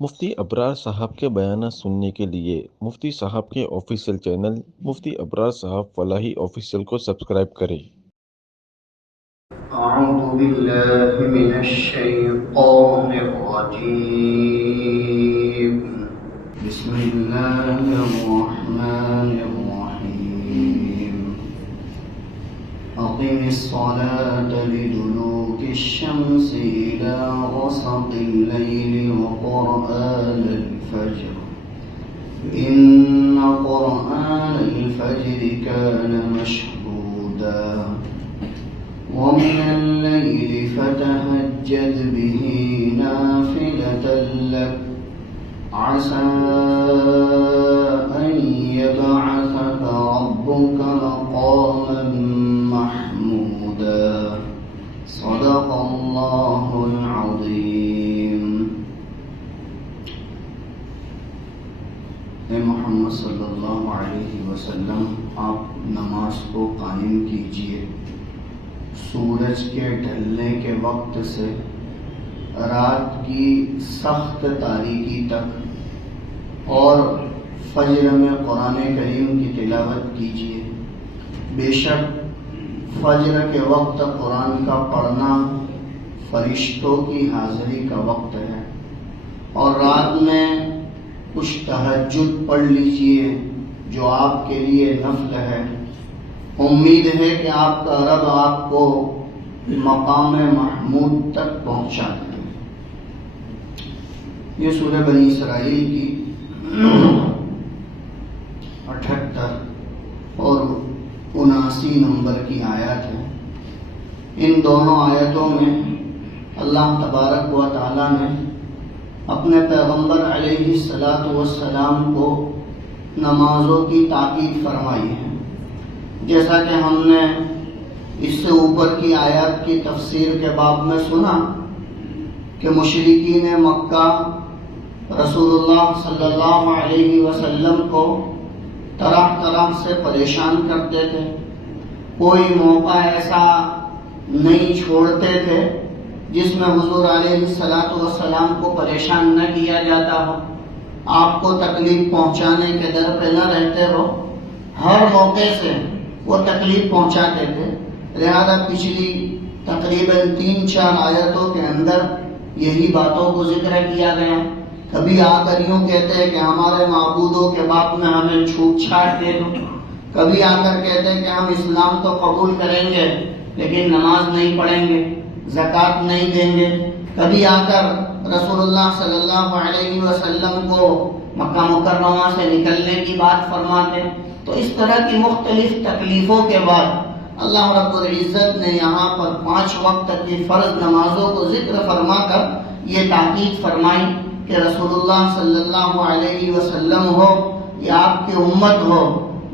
مفتی ابرار صاحب کے بیانات سننے کے لیے مفتی صاحب کے آفیشیل چینل مفتی ابرار صاحب فلاحی آفیشیل کو سبسکرائب کریں۔ اعوذ باللہ من الشیطان الرجیم بسم اللہ الرحمن الرحیم اقم الصلاة لدلوک الشمس الى غسق اللیل وقرآن الفجر ان قرآن الفجر كان مشهودا ومن الليل فتهجد به نافلة لك عسى أن يبعثك ربك مقاما محمودا صدق الله العظيم۔ اے محمد صلی اللہ علیہ وسلم، آپ نماز کو قائم کیجئے سورج کے ڈھلنے کے وقت سے رات کی سخت تاریکی تک، اور فجر میں قرآن کریم کی تلاوت کیجیے۔ بے شک فجر کے وقت قرآن کا پڑھنا فرشتوں کی حاضری کا وقت ہے، اور رات میں کچھ تہجد پڑھ لیجیے جو آپ کے لیے نفل ہے۔ امید ہے کہ آپ کا رب آپ کو مقام محمود تک پہنچا دے۔ یہ سورہ بنی اسرائیل کی 78 اور 79 نمبر کی آیات ہے۔ ان دونوں آیتوں میں اللہ تبارک و تعالی نے اپنے پیغمبر علیہ السلام کو نمازوں کی تاکید فرمائی ہے۔ جیسا کہ ہم نے اس سے اوپر کی آیات کی تفسیر کے باب میں سنا کہ مشرکین مکہ رسول اللہ صلی اللہ علیہ وسلم کو طرح طرح سے پریشان کرتے تھے، کوئی موقع ایسا نہیں چھوڑتے تھے جس میں حضور علیہ السلام کو پریشان نہ کیا جاتا ہو، آپ کو تکلیف پہنچانے کے در پہ نہ رہتے ہو، ہر موقع سے وہ تکلیف پہنچاتے تھے۔ لہذا پچھلی تقریباً 3-4 آیتوں کے اندر یہی باتوں کو ذکر کیا گیا۔ کبھی آ کر یوں کہتے ہیں کہ ہمارے معبودوں کے باب میں ہمیں چھوٹ چھاٹ دے دو، کبھی آ کر کہتے ہیں کہ ہم اسلام تو قبول کریں گے لیکن نماز نہیں پڑھیں گے، زکوٰۃ نہیں دیں گے، کبھی آ کر رسول اللہ صلی اللہ علیہ وسلم کو مکہ مکرمہ سے نکلنے کی بات فرماتے۔ تو اس طرح کی مختلف تکلیفوں کے بعد اللہ رب العزت نے یہاں پر 5 وقت کی فرض نمازوں کو ذکر فرما کر یہ تاکید فرمائی کہ رسول اللہ صلی اللہ علیہ وسلم ہو یا آپ کی امت ہو،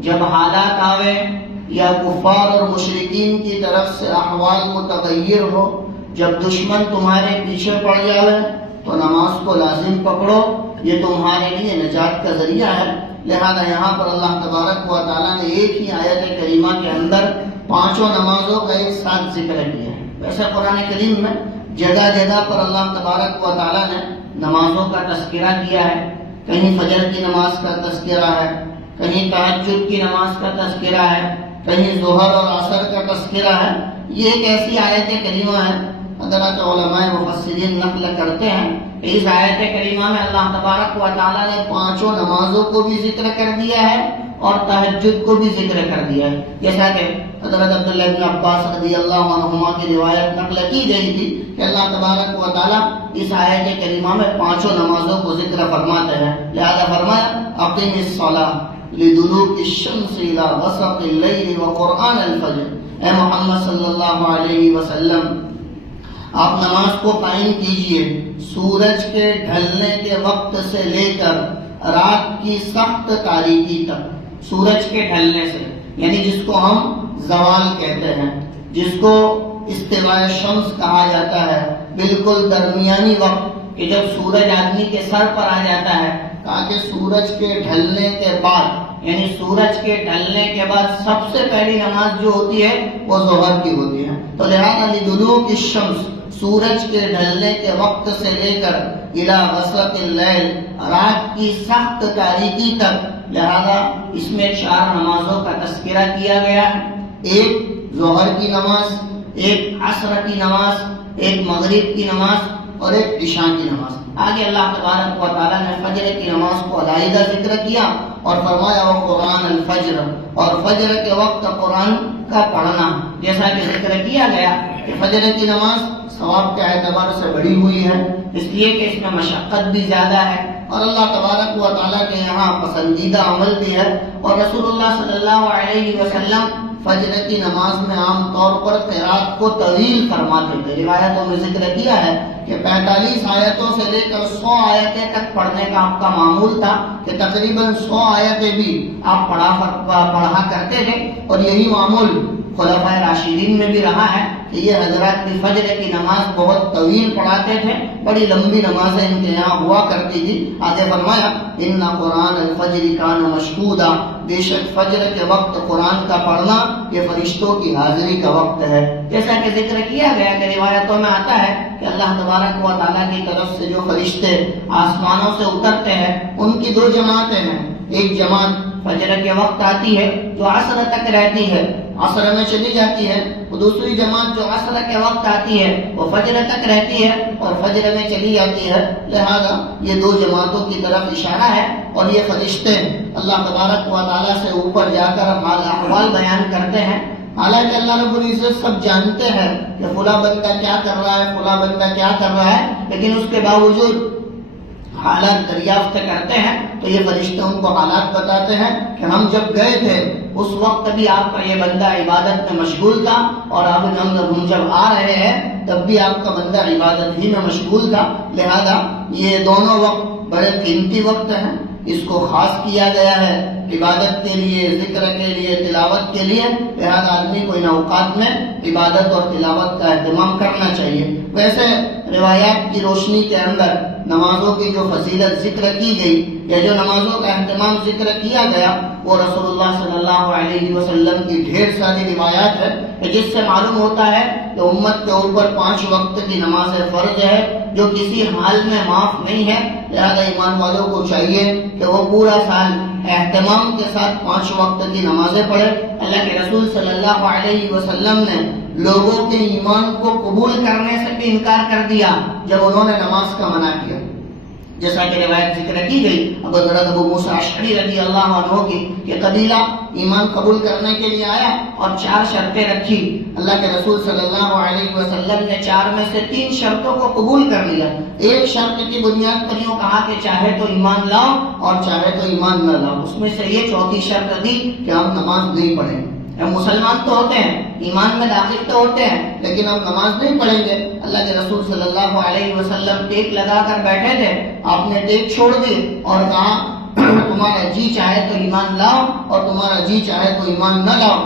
جب حالات آوے یا کفار اور مشرکین کی طرف سے احوال متغیر ہو، جب دشمن تمہارے پیچھے پڑ جاوے تو نماز کو لازم پکڑو، یہ تمہارے لیے نجات کا ذریعہ ہے۔ لہذا یہاں پر اللہ تبارک و تعالیٰ نے ایک ہی آیت کریمہ کے اندر 5 نمازوں کا ایک ساتھ ذکر کیا ہے۔ ویسے قرآن کریم میں جگہ جگہ پر اللہ تبارک و تعالیٰ نے نمازوں کا تذکرہ کیا ہے، کہیں فجر کی نماز کا تذکرہ ہے، کہیں تہجد کی نماز کا تذکرہ ہے، کہیں ظہر اور عصر کا تذکرہ ہے۔ یہ ایک ایسی آیت کریمہ ہے، حضرات علماء مفسرین نقل کرتے ہیں کہ اس آیت کریمہ میں اللہ تبارک و تعالیٰ نے 5 نمازوں کو بھی ذکر کر دیا ہے اور تہجد کو بھی ذکر کر دیا ہے، جیسا کہ حضرت عبداللہ بن عباس رضی اللہ عنہما کی روایت نقل کی گئی تھی کہ اللہ تبارک و تعالیٰ اس آیت کریمہ میں 5 نمازوں کو ذکر فرماتے ہیں۔ لہذا فرمایا اقم الصلاۃ لدلوک الشمس الى غسق اللیل وقرآن الفجر۔ اے محمد صلی اللہ علیہ وسلم، آپ نماز کو قائم کیجئے سورج کے ڈھلنے کے وقت سے لے کر رات کی سخت تاریکی تک۔ سورج کے ڈھلنے سے یعنی جس کو ہم زوال کہتے ہیں، جس کو استواء شمس کہا جاتا ہے، بالکل درمیانی وقت کہ جب سورج آدمی کے سر پر آ جاتا ہے، کہا کہ سورج کے ڈھلنے کے بعد یعنی سورج کے ڈھلنے کے بعد سب سے پہلی نماز جو ہوتی ہے وہ ظہر کی ہوتی ہے۔ تو لہٰذا لدلوک الشمس، سورج کے ڈھلنے کے وقت سے لے کر الی غسق اللیل، رات کی سخت تاریکی تک۔ لہذا اس میں 4 نمازوں کا تذکرہ کیا گیا ہے، ایک ظہر کی نماز، ایک عصر کی نماز، ایک مغرب کی نماز اور ایک عشاء کی نماز۔ آگے اللہ تبارک و تعالیٰ نے فجر کی نماز کو علیحدہ ذکر کیا اور فرمایا وہ قرآن الفجر، اور فجر کے وقت قرآن کا پڑھنا، جیسا کہ ذکر کیا گیا کہ فجر کی نماز ثواب کے اعتبار سے بڑھی ہوئی ہے، اس لیے کہ اس میں مشقت بھی زیادہ ہے اور اللہ تبارک و تعالیٰ کے یہاں پسندیدہ عمل بھی ہے۔ اور رسول اللہ صلی اللہ علیہ وسلم فجر کی نماز میں عام طور پر قرات کو طویل فرماتے تھے۔ روایتوں میں ذکر کیا ہے کہ 45 آیتوں سے لے کر 100 آیتیں تک پڑھنے کا آپ کا معمول تھا، کہ تقریباً 100 آیتیں بھی آپ پڑھا کرتے تھے، اور یہی معمول خلفائے راشدین میں بھی رہا ہے کہ یہ حضرات بھی فجر کی نماز بہت طویل پڑھاتے تھے، بڑی لمبی نمازیں ان کے یہاں ہوا کرتی تھی۔ آگے فرمایا ان قرآن الفجر کان مشہودا، بے شک فجر کے وقت قرآن کا پڑھنا یہ فرشتوں کی حاضری کا وقت ہے۔ جیسا کہ ذکر کیا گیا کہ روایتوں میں آتا ہے کہ اللہ تبارک و تعالیٰ کی طرف سے جو فرشتے آسمانوں سے اترتے ہیں ان کی 2 جماعتیں ہیں، ایک جماعت فجر کے وقت آتی ہے جو عصر تک رہتی ہے، عصر میں چلی جاتی ہے، اور دوسری جماعت جو عصر کے وقت آتی ہے وہ فجر تک رہتی ہے اور فجر میں چلی جاتی ہے۔ لہذا یہ 2 جماعتوں کی طرف اشارہ ہے، اور یہ فرشتے اللہ تبارک و تعالیٰ سے اوپر جا کر حال احوال بیان کرتے ہیں۔ حالانکہ اللہ رب العزت سب جانتے ہیں کہ فلاں بندہ کیا کر رہا ہے، فلاں بندہ کیا کر رہا ہے، لیکن اس کے باوجود حالات دریافت کرتے ہیں تو یہ فرشتے ان کو حالات بتاتے ہیں کہ ہم جب گئے تھے اس وقت بھی آپ کا یہ بندہ عبادت میں مشغول تھا، اور اب ہم جب آ رہے ہیں تب بھی آپ کا بندہ عبادت ہی میں مشغول تھا۔ لہذا یہ دونوں وقت بڑے قیمتی وقت ہیں، اس کو خاص کیا گیا ہے عبادت کے لیے، ذکر کے لیے، تلاوت کے لیے۔ لہذا آدمی کو ان اوقات میں عبادت اور تلاوت کا اہتمام کرنا چاہیے۔ ویسے روایات کی روشنی کے اندر نمازوں کی جو فضیلت ذکر کی گئی یا جو نمازوں کا اہتمام ذکر کیا گیا وہ رسول اللہ صلی اللہ علیہ وسلم کی ڈھیر ساری روایات ہے، جس سے معلوم ہوتا ہے کہ امت کے اوپر 5 وقت کی نماز فرض ہے جو کسی حال میں معاف نہیں ہے۔ لہذا ایمان والوں کو چاہیے کہ وہ پورا سال اہتمام کے ساتھ 5 وقت کی نمازیں پڑھے۔ اللہ کے رسول صلی اللہ علیہ وسلم نے لوگوں کے ایمان کو قبول کرنے سے بھی انکار کر دیا جب انہوں نے نماز کا منع کیا، جیسا کہ روایت ذکر کی گئی حضرت ابو موسیٰ اشعری رضی اللہ عنہ کی کہ قبیلہ ایمان قبول کرنے کے لیے آیا اور 4 شرطیں رکھی۔ اللہ کے رسول صلی اللہ علیہ وسلم نے 4 میں سے 3 شرطوں کو قبول کر لیا۔ ایک شرط کی بنیاد پر یوں کہا کہ چاہے تو ایمان لاؤ اور چاہے تو ایمان نہ لاؤ، اس میں سے یہ 4تھی شرط دی کہ ہم نماز نہیں پڑھیں۔ ہم مسلمان تو ہوتے ہیں، ایمان میں داخل تو ہوتے ہیں، لیکن ہم نماز نہیں پڑھیں گے۔ اللہ کے رسول صلی اللہ علیہ وسلم ٹیک لگا کر بیٹھے تھے، آپ نے ٹیک چھوڑ دی اور کہا تمہارا جی چاہے تو ایمان لاؤ اور تمہارا جی چاہے تو ایمان نہ لاؤ۔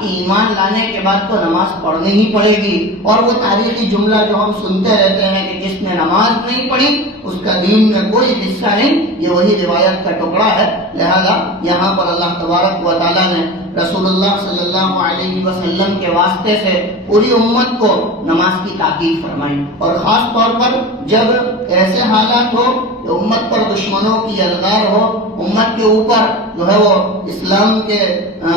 کہ ایمان لانے کے بعد تو نماز پڑھنی ہی پڑے گی، اور وہ تاریخی جملہ جو ہم سنتے رہتے ہیں کہ جس نے نماز نہیں پڑھی اس کا دین میں کوئی حصہ نہیں، یہ وہی روایت کا ٹکڑا ہے۔ لہذا یہاں پر اللہ تبارک و تعالیٰ نے رسول اللہ صلی اللہ علیہ وسلم کے واسطے سے پوری امت کو نماز کی تاکید فرمائی، اور خاص طور پر جب ایسے حالات ہو کہ امت پر دشمنوں کی یلغار ہو، امت کے اوپر جو ہے وہ اسلام کے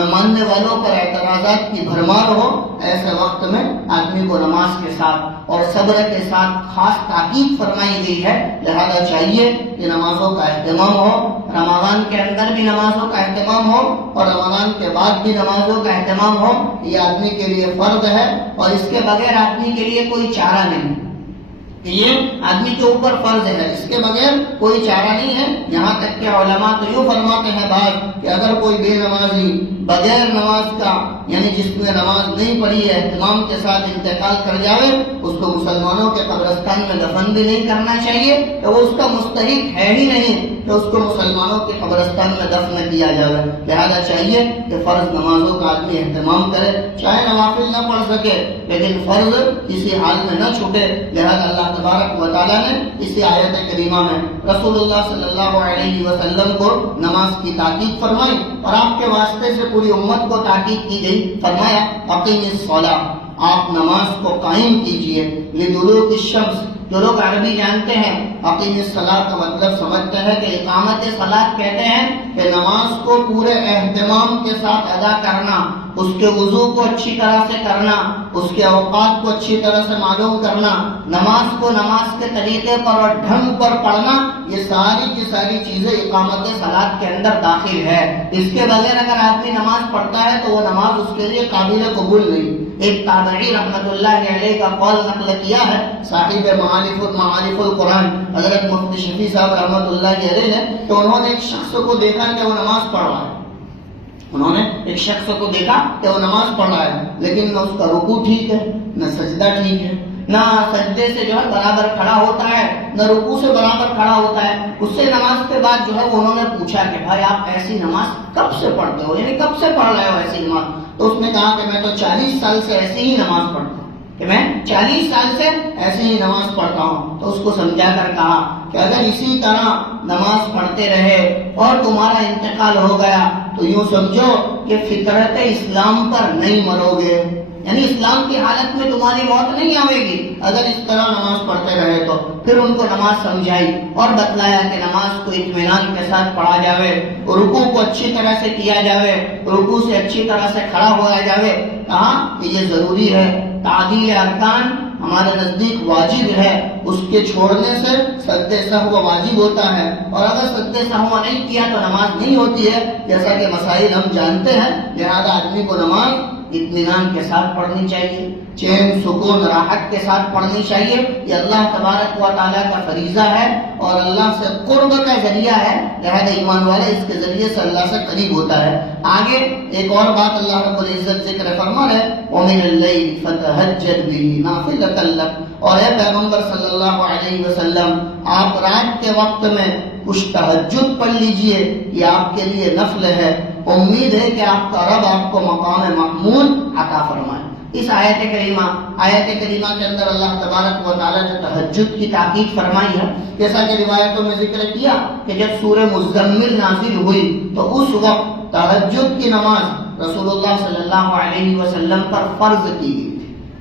ماننے والوں پر اعتراضات کی بھرمار ہو، ایسے وقت میں آدمی کو نماز کے ساتھ اور صبر کے ساتھ خاص تاکید فرمائی گئی ہے۔ لہذا چاہیے کہ نمازوں کا اہتمام ہو، رمضان کے اندر بھی نمازوں کا اہتمام ہو اور رمضان کے بعد بھی نمازوں کا اہتمام ہو۔ یہ آدمی کے لیے فرض ہے اور اس کے بغیر آدمی کے لیے کوئی چارہ نہیں، یہ آدمی کے اوپر فرض ہے، اس کے بغیر کوئی چارہ نہیں ہے۔ یہاں تک کہ علماء تو یوں فرماتے ہیں بات کہ اگر کوئی بے نمازی بغیر نماز کا، یعنی جس نے نماز نہیں پڑھی ہے، اہتمام کے ساتھ انتقال کر جائے، اس کو مسلمانوں کے قبرستان میں دفن بھی نہیں کرنا چاہیے، کہ وہ اس کا مستحق ہے ہی نہیں کہ اس کو مسلمانوں کے قبرستان میں دفن کیا جائے۔ لہذا چاہیے کہ فرض نمازوں کا آدمی اہتمام کرے، چاہے نوافل نہ پڑھ سکے لیکن فرض کسی حال میں نہ چھوٹے۔ لہذا اللہ تبارک و تعالیٰ نے اسی آیت کریمہ میں رسول اللہ صلی اللہ علیہ وسلم کو نماز کی تاکید فرمائی، اور آپ کے واسطے سے پوری امت کو تاکید کی گئی۔ فرمایا اقیم الصلاۃ، آپ نماز کو قائم کیجئے لدلوک الشمس. جو لوگ عربی جانتے ہیں اقیم الصلاۃ کا مطلب سمجھتے ہیں کہ اقامت صلاۃ کہتے ہیں کہ نماز کو پورے اہتمام کے ساتھ ادا کرنا، اس کے وضو کو اچھی طرح سے کرنا، اس کے اوقات کو اچھی طرح سے معلوم کرنا، نماز کو نماز کے طریقے پر اور ڈھنگ پر پڑھنا، یہ ساری کی ساری چیزیں اقامت صلاۃ کے اندر داخل ہے. اس کے بغیر اگر آدمی نماز پڑھتا ہے تو وہ نماز اس کے لیے قابل قبول نہیں. ایک تابعی رحمت اللہ علیہ کا قول نقل کیا ہے صاحب معارف القرآن حضرت مفتی شفیع صاحب رحمت اللہ علیہ نے کہ انہوں نے ایک شخص کو دیکھا کہ وہ نماز پڑھ رہا ہے. انہوں نے ایک شخص کو دیکھا کہ وہ نماز پڑھ رہا ہے، لیکن نہ اس کا رکوع ٹھیک ہے، نہ سجدہ ٹھیک ہے، نہ سجدے سے جو ہے برابر کھڑا ہوتا ہے، نہ رکوع سے برابر کھڑا ہوتا ہے. اس سے نماز کے بعد جو ہے انہوں نے پوچھا کہ بھائی آپ ایسی نماز کب سے پڑھتے ہو، یعنی کب سے پڑھ رہے ہو ایسی نماز؟ تو اس نے کہا کہ میں تو 40 سال سے ایسی ہی نماز پڑھتا ہوں، کہ میں 40 سال سے ایسی ہی نماز پڑھتا ہوں. تو اس کو سمجھا کر کہا کہ اگر اسی طرح نماز پڑھتے رہے اور تمہارا انتقال ہو گیا تو یوں سمجھو کہ فطرت اسلام پر نہیں مرو گے، یعنی اسلام کی حالت میں تمہاری موت نہیں آئے گی اگر اس طرح نماز پڑھتے رہے تو. پھر ان کو نماز سمجھائی اور بتلایا کہ نماز کو اطمینان کے ساتھ پڑھا جاوے، رکوع کو اچھی طرح سے کیا جاوے، رکوع سے اچھی طرح سے کھڑا ہوا جاوے. کہا کہ یہ ضروری ہے. تعدیل ارکان ہمارے نزدیک واجب ہے، اس کے چھوڑنے سے سجدہ سہو واجب ہوتا ہے، اور اگر سجدہ سہو نہیں کیا تو نماز نہیں ہوتی ہے، جیسا کہ مسائل ہم جانتے ہیں. لہذا آدمی کو نماز اطمینان کے ساتھ پڑھنی چاہیے، چین سکون راحت کے ساتھ پڑھنی چاہیے. یہ اللہ تبارک و تعالیٰ کا فریضہ ہے اور اللہ سے قرب کا ذریعہ ہے. لہذا ایمان والا اس کے ذریعے سے اللہ سے قریب ہوتا ہے. آگے ایک اور بات اللہ رب العزت ذکر فرما ہے وَمِنَ اللَّيْلِ فَتَهَجَّدْ بِهِ نَافِلَةً لَكَ. اور اے پیغمبر صلی اللہ علیہ وسلم آپ رات کے وقت میں کچھ تہجد پڑھ لیجئے، یہ آپ کے لیے نفل ہے. امید ہے کہ آپ کا رب آپ کو مقام محمود عطا فرمائے. اس آیت کریمہ کے اندر اللہ تبارک و تعالیٰ نے تہجد کی تاکید فرمائی ہے. جیسا کہ روایتوں میں ذکر کیا کہ جب سورہ مزمل نازل ہوئی تو اس وقت تہجد کی نماز رسول اللہ صلی اللہ علیہ وسلم پر فرض کی گئی.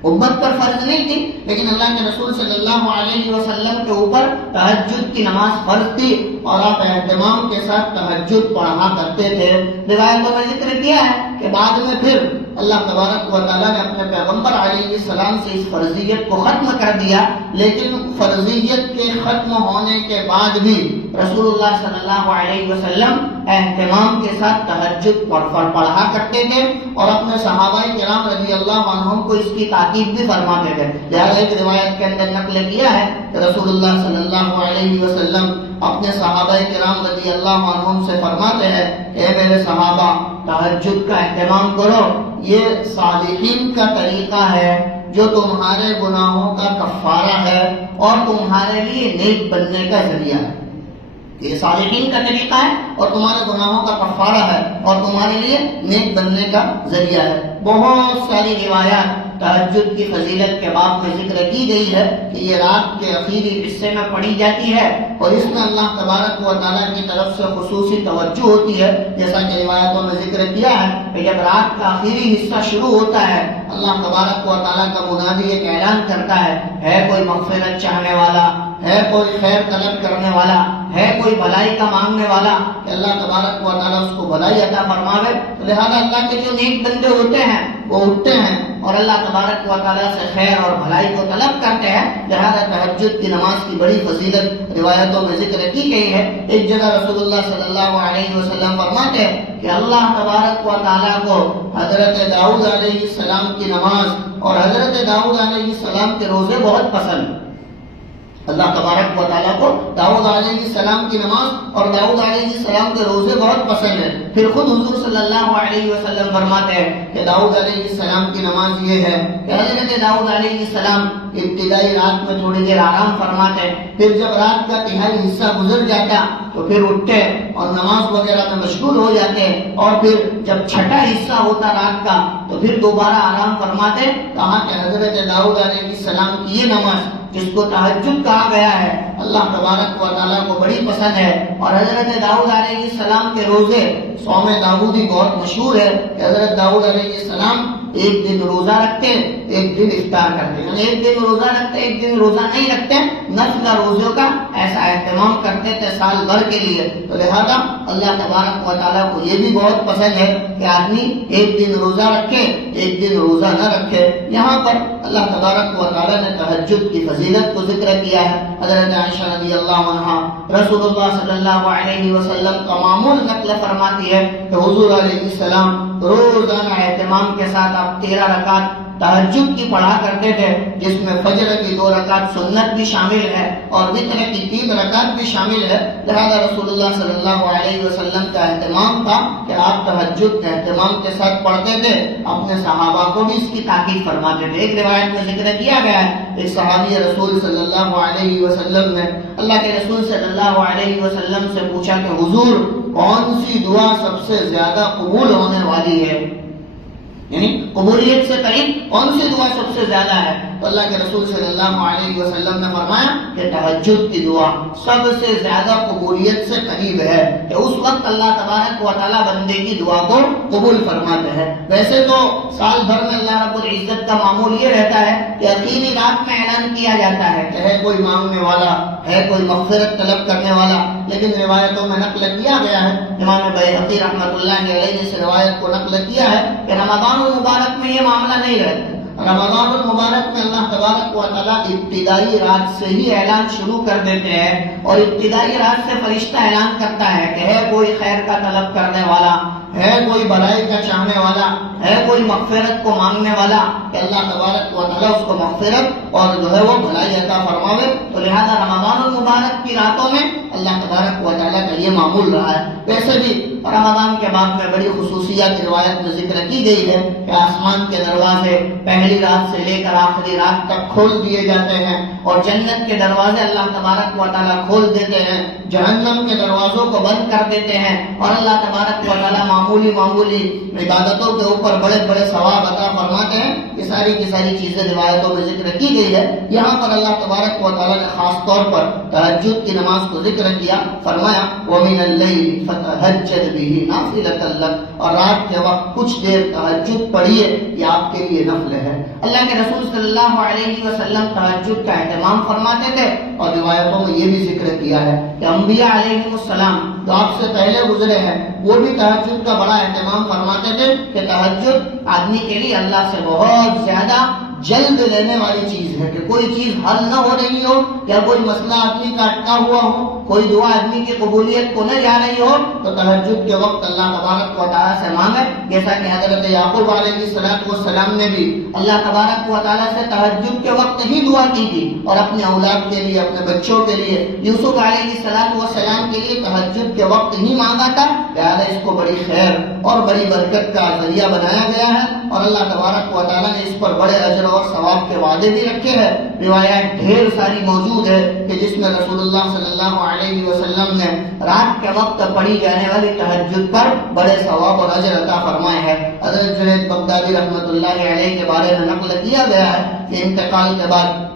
امت پر فرض نہیں تھی، لیکن اللہ کے رسول صلی اللہ علیہ وسلم کے اوپر تہجد کی نماز فرض تھی اور آپ اہتمام کے ساتھ تہجد پڑھا کرتے تھے. روایتوں میں ذکر کیا ہے کہ بعد میں پھر اللہ تبارک و تعالیٰ نے اپنے پیغمبر علیہ السلام سے اس فرضیت کو ختم کر دیا، لیکن فرضیت کے ختم ہونے کے بعد بھی رسول اللہ صلی اللہ علیہ وسلم اہتمام کے ساتھ تہجد پڑھا کرتے تھے اور اپنے صحابہ کرام رضی اللہ عنہم کو اس کی تاکید بھی فرماتے تھے. لہذا ایک روایت کے اندر نقل کیا ہے کہ رسول اللہ صلی اللہ علیہ وسلم اپنے صحابہ کرام رضی اللہ عنہم سے فرماتے ہیں کہ اے میرے صحابہ تہجد کا اہتمام کرو، یہ صالحین کا طریقہ ہے جو تمہارے گناہوں کا کفارہ ہے اور تمہارے لیے نیک بننے کا ذریعہ ہے. یہ صالحین کا طریقہ ہے اور تمہارے گناہوں کا کفارہ ہے اور تمہارے لیے نیک بننے کا ذریعہ ہے. بہت ساری روایات تہجد کی فضیلت کے باب میں ذکر کی گئی ہے کہ یہ رات کے اخیری حصے میں پڑھی جاتی ہے اور اس میں اللہ تبارک و تعالیٰ کی طرف سے خصوصی توجہ ہوتی ہے. جیسا کہ روایتوں میں ذکر کیا ہے کہ جب رات کا آخری حصہ شروع ہوتا ہے اللہ تبارک و تعالیٰ کا منادی ایک اعلان کرتا ہے کوئی مغفرت چاہنے والا، ہے کوئی خیر طلب کرنے والا، ہے کوئی بھلائی کا مانگنے والا کہ اللہ تبارک و تعالیٰ اس کو بھلائی عطا فرماوے. لہذا اللہ کے جو نیک بندے ہوتے ہیں وہ اٹھتے ہیں اور اللہ تبارک و تعالیٰ سے خیر اور بھلائی کو طلب کرتے ہیں. لہذا تہجد کی نماز کی بڑی فضیلت روایتوں میں ذکر کی گئی ہے. ایک جگہ رسول اللہ صلی اللہ علیہ وسلم فرماتے ہیں کہ اللہ تبارک و تعالیٰ کو حضرت داؤد علیہ السلام کی نماز اور حضرت داؤد علیہ السلام کے روزے بہت پسند. اللہ تبارک و تعالیٰ کو داؤد علیہ السلام کی نماز اور داؤد علیہ السلام کے روزے بہت پسند ہیں. پھر خود حضور صلی اللہ علیہ وسلم فرماتے ہیں کہ داؤد علیہ السلام کی نماز یہ ہے کہ حضرت داؤد علیہ السلام ابتدائی رات میں تھوڑی دیر آرام فرماتے ہیں، پھر جب رات کا تہائی حصہ گزر جاتا تو پھر اٹھتے اور نماز وغیرہ میں مشغول ہو جاتے اور پھر جب چھٹا حصہ ہوتا رات کا تو پھر دوبارہ آرام فرماتے. کہا کہ حضرت داؤد علیہ السلام کی یہ نماز جس کو تہجد کہا گیا ہے اللہ تبارک و تعالیٰ کو بڑی پسند ہے. اور حضرت داؤد علیہ السلام کے روزے صوم داؤدی بہت مشہور ہے کہ حضرت داؤد علیہ السلام ایک دن روزہ رکھتے ایک دن افطار کرتے ہیں، ایک دن روزہ رکھتے ایک دن روزہ نہیں رکھتے، نفل روزوں کا ایسا اہتمام کرتے تھے سال بھر کے لیے۔ تو لہذا اللہ تبارک و تعالیٰ کو یہ بھی بہت پسند ہے کہ آدمی ایک دن روزہ رکھے ایک دن روزہ نہ رکھے۔ یہاں پر اللہ تبارک و تعالیٰ نے تہجد کی فضیلت کو ذکر کیا ہے۔ حضرت عائشہ رضی اللہ عنہا رسول اللہ صلی اللہ علیہ وسلم کا معمول نقل فرماتی ہے کہ حضور علیہ السلام روزانہ اہتمام کے ساتھ آپ 13 رکعت تہجد کی پڑھا کرتے تھے، جس میں فجر کی 2 رکعت سنت بھی شامل ہے اور وتر کی 3 رکعت بھی شامل ہے۔ لہذا رسول اللہ صلی اللہ علیہ وسلم کا اہتمام تھا کہ آپ تہجد اہتمام کے ساتھ پڑھتے تھے، اپنے صحابہ کو بھی اس کی تاکید فرماتے تھے۔ ایک روایت میں ذکر کیا گیا ہے، ایک صحابی رسول صلی اللہ علیہ وسلم نے اللہ کے رسول صلی اللہ علیہ وسلم سے پوچھا کہ حضور کون سی دعا سب سے زیادہ قبول ہونے والی ہے، یعنی قبولیت سے قریب کون سی دعا سب سے زیادہ ہے؟ تو اللہ کے رسول صلی اللہ علیہ وسلم نے فرمایا کہ تہجد کی دعا سب سے زیادہ قبولیت سے قریب ہے، کہ اس وقت اللہ تبارک و تعالیٰ بندے کی دعا کو قبول فرماتے ہیں۔ ویسے تو سال بھر میں اللہ رب العزت کا معمول یہ رہتا ہے کہ آخری رات میں اعلان کیا جاتا ہے کہ ہے کوئی مانگنے والا، ہے کوئی مغفرت طلب کرنے والا، لیکن روایتوں میں نقل کیا گیا ہے، امام بیہقی رحمۃ اللہ علیہ نے اس روایت کو نقل کیا ہے کہ رمضان المبارک میں یہ معاملہ نہیں رہتا۔ رمضان المبارک میں اللہ تبارک و تعالیٰ ابتدائی رات سے ہی اعلان شروع کر دیتے ہیں، اور ابتدائی رات سے فرشتہ اعلان کرتا ہے کہ ہے کوئی خیر کا طلب کرنے والا، ہے کوئی بھلائی کا چاہنے والا، ہے کوئی مغفرت کو مانگنے والا، کہ اللہ تبارک و تعالیٰ اس کو مغفرت اور جو ہے وہ بھلائی عطا فرماوے۔ تو لہذا رمضان المبارک کی راتوں میں اللہ تبارک و تعالیٰ کا یہ معمول رہا ہے۔ ویسے بھی رمضان کے بعد میں بڑی خصوصیات روایت میں ذکر کی گئی ہے کہ آسمان کے دروازے پہلی رات سے لے کر آخری رات تک کھول دیے جاتے ہیں، اور جنت کے دروازے اللہ تبارک و تعالیٰ کھول دیتے ہیں، جہنم کے دروازوں کو بند کر دیتے ہیں، اور اللہ تبارک و تعالیٰ معمولی عبادتوں کے اوپر بڑے بڑے ثواب عطا فرماتے ہیں۔ یہ ساری کی ساری چیزیں روایتوں میں ذکر کی گئی ہے۔ یہاں پر اللہ تبارک و تعالیٰ نے خاص طور پر تہجد کی نماز کو ذکر کیا، فرمایا وَمِنَ اللَّيْلِ فَتَهَجَّدْ بِهِ نَافِلَةً لَكَ، اور رات کے وقت کچھ دیر تہجد پڑھیے، یہ آپ کے لیے نفل ہے۔ اللہ کے رسول صلی اللہ علیہ وسلم تہجد کا اہتمام فرماتے تھے، اور روایتوں میں یہ بھی ذکر کیا ہے کہ انبیاء علیہ السلام جو آپ سے پہلے گزرے ہیں وہ بھی تہجد کا بڑا اہتمام فرماتے تھے، کہ تہجد آدمی کے لیے اللہ سے بہت زیادہ جلد لینے والی چیز ہے، کہ کوئی چیز حل نہ ہو رہی ہو، یا کوئی مسئلہ آدمی کا اٹکا ہوا ہو، کوئی دعا آدمی کی قبولیت کو نہ جا رہی ہو، تو تہجد کے وقت اللہ تبارک و تعالیٰ سے مانگے، جیسا کہ حضرت یعقوب علیہ السلام نے بھی اللہ تبارک و تعالیٰ سے تہجد کے وقت ہی دعا کی تھی، اور اپنے اولاد کے لیے، اپنے بچوں کے لیے، یوسف علیہ السلام کے لیے تہجد کے وقت ہی مانگا تھا۔ لہٰذا اس کو بڑی خیر اور بڑی برکت کا ذریعہ بنایا گیا ہے، اور اللہ تبارک و تعالیٰ نے اس پر بڑے اجر اور ثواب کے وعدے بھی رکھے ہیں۔ روایات ڈھیر ساری موجود ہے کہ جس میں رسول اللہ صلی اللہ علیہ وسلم نے رات کے وقت پڑھی جانے والی تہجد پر بڑے ثواب اور اجر عطا فرمائے ہیں۔ حضرت جنید بغدادی رحمۃ اللہ علیہ کے بارے میں نقل کیا گیا ہے کہ انتقال کے بعد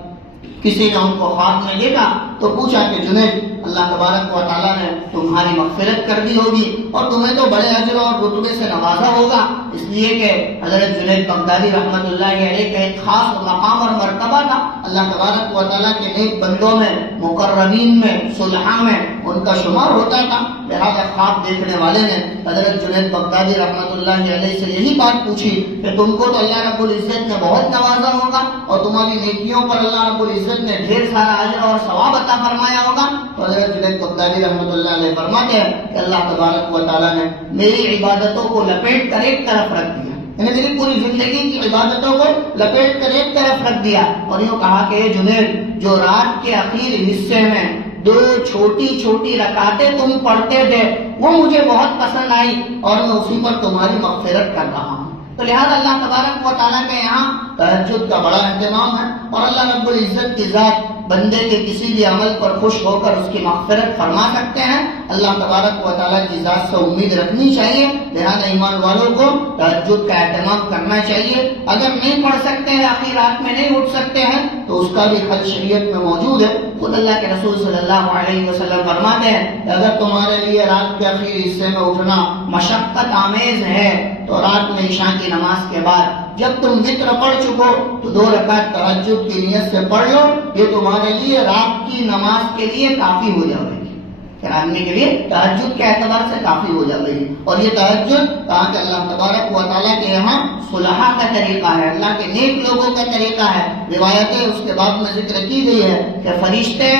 کسی نے ان کو خواب میں دیکھا تو پوچھا کہ جنید، اللہ تبارک و تعالیٰ نے تمہاری مغفرت کر دی ہوگی اور تمہیں تو بڑے اجر اور رتبے سے نوازا ہوگا، اس لیے کہ حضرت جنید بغدادی رحمۃ اللہ علیہ کا ایک خاص مقام اور مرتبہ تھا، اللہ تبارک و تعالیٰ کے نیک بندوں میں، مقربین میں، صلحاء میں ان کا شمار ہوتا تھا۔ لہذا خواب دیکھنے والے نے حضرت جنید بغدادی رحمۃ اللہ علیہ سے یہی بات پوچھی کہ تم کو تو اللہ رب العزت نے بہت نوازا ہوگا، اور تمہاری نیکیوں پر اللہ رب العزت نے ڈھیر سارا اجر اور ثواب عطا فرمایا ہوگا۔ تو حضرت جنید بغدادی رحمۃ اللہ علیہ فرماتے ہیں کہ اللہ تبارک و تعالیٰ نے میری عبادتوں کو لپیٹ کر ایک طرف رکھ دیا، یعنی میری پوری زندگی کی عبادتوں کو لپیٹ کر ایک طرف رکھ دیا، اور یوں کہا کہ جنید، جو رات کے اخیر حصے میں 2 چھوٹی چھوٹی رکعتیں تم پڑھتے تھے وہ مجھے بہت پسند آئی، اور میں اسی پر تمہاری مغفرت کر رہا ہوں۔ تو لہذا اللہ تبارک و تعالیٰ کے یہاں تہجد کا بڑا اہتمام ہے، اور اللہ رب العزت کی ذات بندے کے کسی بھی عمل پر خوش ہو کر اس کی مغفرت فرما سکتے ہیں۔ اللہ تبارک و تعالیٰ کی ذات سے امید رکھنی چاہیے، لہذا ایمان والوں کو تہجد کا اہتمام کرنا چاہیے۔ اگر نہیں پڑھ سکتے ہیں، آخری رات میں نہیں اٹھ سکتے ہیں، تو اس کا بھی حل شریعت میں موجود ہے۔ خود اللہ کے رسول صلی اللہ علیہ وسلم فرماتے ہیں کہ اگر تمہارے لیے رات کے آخری حصے میں اٹھنا مشقت آمیز ہے تو رات میں عشاء کی نماز کے بعد جب تم وتر پڑھ چکو تو 2 رکعت تہجد کی نیت سے پڑھ لو، یہ تمہارے لیے رات کی نماز کے لیے کافی ہو جائے گی، پھر آدمی کے لیے تہجد کے اعتبار سے کافی ہو جائے گی۔ اور یہ تہجد کہا کہ اللہ تبارک و تعالیٰ کے یہاں صلحاء کا طریقہ ہے، اللہ کے نیک لوگوں کا طریقہ ہے۔ روایتیں اس کے بعد میں ذکر کی گئی ہے کہ فرشتے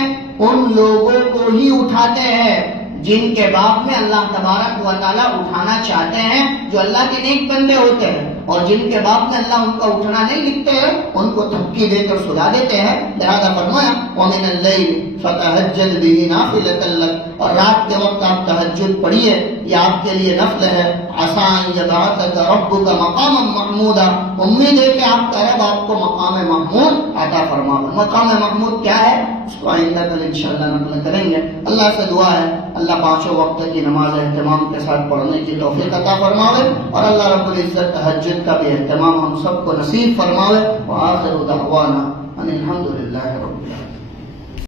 ان لوگوں کو ہی اٹھاتے ہیں جن کے باب میں اللہ تبارک و تعالیٰ اٹھانا چاہتے ہیں، جو اللہ کے نیک بندے ہوتے ہیں، اور جن کے باب میں اللہ ان کا اٹھنا نہیں لکھتے ہیں ان کو تھپکی دے کر سلا دیتے ہیں۔ لہذا فرمایا وَمِنَ اللَّيْلِ فَتَهَجَّدْ بِهِ نَافِلَةً لَكَ، اور رات کے وقت آپ تہجد پڑھیے، یہ آپ کے لیے نفل ہے۔ عَسَىٰ أَن يَبْعَثَكَ رَبُّكَ مَقَامًا مَحْمُودًا، امید ہے کہ آپ کا رب آپ کو مقام محمود عطا فرمائے۔ مقام محمود کیا ہے اس کو آئندہ کل انشاءاللہ نقل کریں گے۔ اللہ سے دعا ہے اللہ 5 وقت کی نماز اہتمام کے ساتھ پڑھنے کی توفیق عطا فرماوے، اور اللہ رب العزت تہجد کا بھی اہتمام ہم سب کو نصیب فرماوے۔ وآخر دعوانا ان الحمد للہ۔